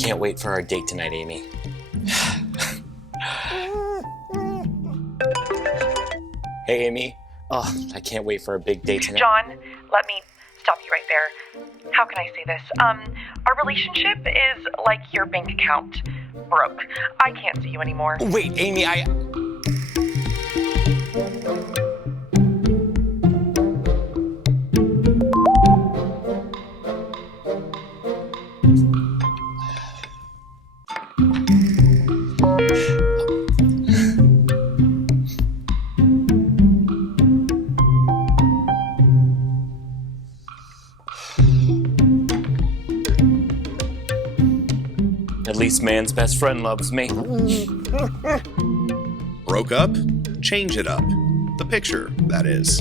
can't wait for our date tonight, Amy. Hey, Amy. Oh, I can't wait for our big date tonight. John, let me stop you right there. How can I say this? Our relationship is like your bank account. Broke. I can't see you anymore. Wait, Amy, At least man's best friend loves me. Broke up? Change it up. The picture, that is.